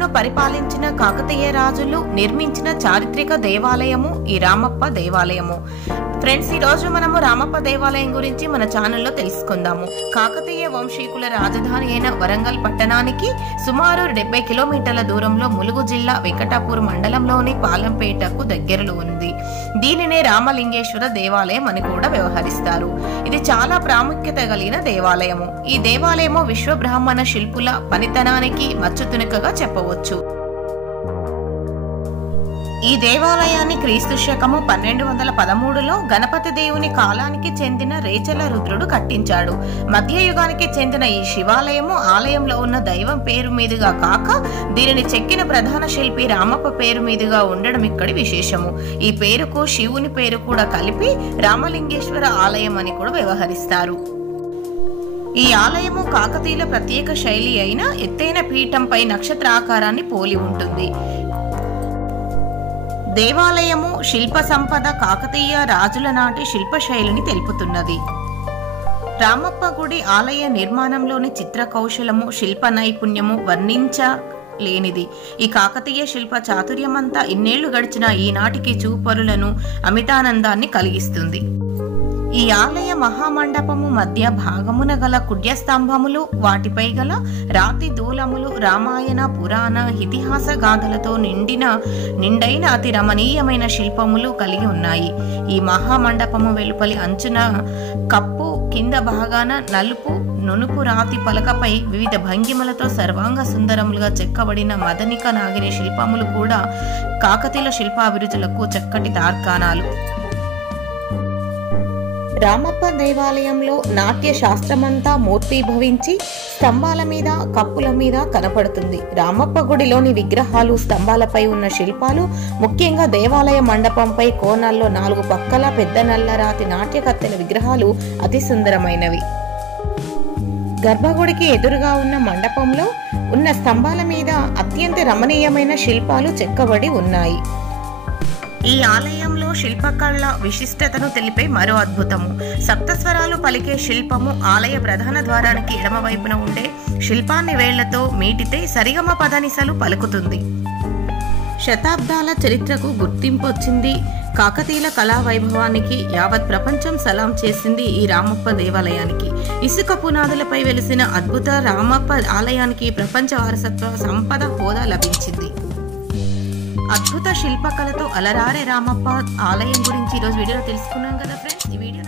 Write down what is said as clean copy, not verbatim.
తెలంగాణను పరిపాలించిన కాకతీయ రాజులు నిర్మించిన చారిత్రక దేవాలయము ఈ రామప్ప దేవాలయము. ఫ్రెండ్స్, ఈ రోజు మనము రామప్ప దేవాలయం గురించి మన ఛానల్లో తెలుసుకుందాము. కాకతీయ వంశీకుల రాజధాని అయిన వరంగల్ పట్టణానికి సుమారు 70 కిలోమీటర్ల దూరంలో ములుగు జిల్లా వెంకటాపూర్ మండలంలోని పాలంపేటకు దగ్గరలో ఉంది. దీనినే రామలింగేశ్వర దేవాలయం అని కూడా వ్యవహరిస్తారు. ఇది చాలా ప్రాముఖ్యత కలిగిన దేవాలయము. ఈ దేవాలయము విశ్వ బ్రాహ్మణ శిల్పుల పనితనానికి మచ్చుతునకగా చెప్పవచ్చు. ఈ దేవాలయాన్ని క్రీస్తు శకము 1213లో గణపతి దేవుని కాలానికి చెందిన రేచల రుద్రుడు కట్టించాడు. మధ్యయుగానికి చెందిన ఈ శివాలయము ఆలయంలో ఉన్న దైవం పేరు మీదుగా కాక దీనిని చెక్కిన ప్రధాన శిల్పి రామప్ప పేరు మీదుగా ఉండడం ఇక్కడి విశేషము. ఈ పేరుకు శివుని పేరు కూడా కలిపి రామలింగేశ్వర ఆలయం అని కూడా వ్యవహరిస్తారు. ఈ ఆలయము కాకతీయుల ప్రత్యేక శైలి అయిన ఎత్తైన పీఠంపై నక్షత్ర ఆకారాన్ని పోలి ఉంటుంది. దేవాలయము శిల్ప సంపద కాకతీయ రాజుల నాటి శిల్పశైలిని తెలుపుతున్నది. రామప్ప గుడి ఆలయ నిర్మాణంలోని చిత్ర కౌశలము, శిల్ప నైపుణ్యము వర్ణించలేనిది. ఈ కాకతీయ శిల్ప చాతుర్యమంతా ఇన్నేళ్లు గడిచిన ఈనాటికి చూపరులను అమితానందాన్ని కలిగిస్తుంది. ఈ ఆలయ మహామండపము మధ్య భాగమున గల కుడ్యస్తంభములు, వాటిపై గల రాతి దూలములు రామాయణ పురాణ ఇతిహాస గాథలతో నిండైన అతి రమణీయమైన శిల్పములు కలిగి ఉన్నాయి. ఈ మహామండపము వెలుపలి అంచున కప్పు, కింద భాగాన నలుపు నునుపు రాతి పలకపై వివిధ భంగిమలతో సర్వాంగ సుందరములుగా చెక్కబడిన మదనిక నాగిని శిల్పములు కూడా కాకతీయుల శిల్పాభిరుచులకు చక్కటి తార్కాణాలు. రామప్ప దేవాలయంలో నాట్య శాస్త్రమంతా మూర్తిభవించి స్తంభాల మీద, కప్పుల మీద కనపడుతుంది. రామప్ప గుడిలోని విగ్రహాలు, స్తంభాలపై ఉన్న శిల్పాలు, ముఖ్యంగా దేవాలయ మండపంపై కోణాల్లో 4 పక్కల పెద్ద నల్లరాతి నాట్యకత్తెల విగ్రహాలు అతి సుందరమైనవి. గర్భగుడికి ఎదురుగా ఉన్న మండపంలో ఉన్న స్తంభాల మీద అత్యంత రమణీయమైన శిల్పాలు చెక్కబడి ఉన్నాయి. ఈ ఆలయంలో శిల్పకళ విశిష్టతను తెలిపే మరో అద్భుతము సప్తస్వరాలు పలికే శిల్పము. ఆలయ ప్రధాన ద్వారానికి ఎడమ వైపున ఉండే శిల్పాన్ని వేళ్లతో మీటితే సరిగమ పదనిసలు పలుకుతుంది. శతాబ్దాల చరిత్రకు గుర్తింపు వచ్చింది. కాకతీయుల కళా వైభవానికి యావత్ ప్రపంచం సలాం చేసింది ఈ రామప్ప దేవాలయానికి. ఇసుక పునాదులపై వెలిసిన అద్భుత రామప్ప ఆలయానికి ప్రపంచ వారసత్వ సంపద హోదా లభించింది. అద్భుత శిల్పకళతో అలరారే రామప్ప ఆలయం గురించి ఈరోజు వీడియోలో తెలుసుకున్నాం కదా ఫ్రెండ్స్. ఈ వీడియో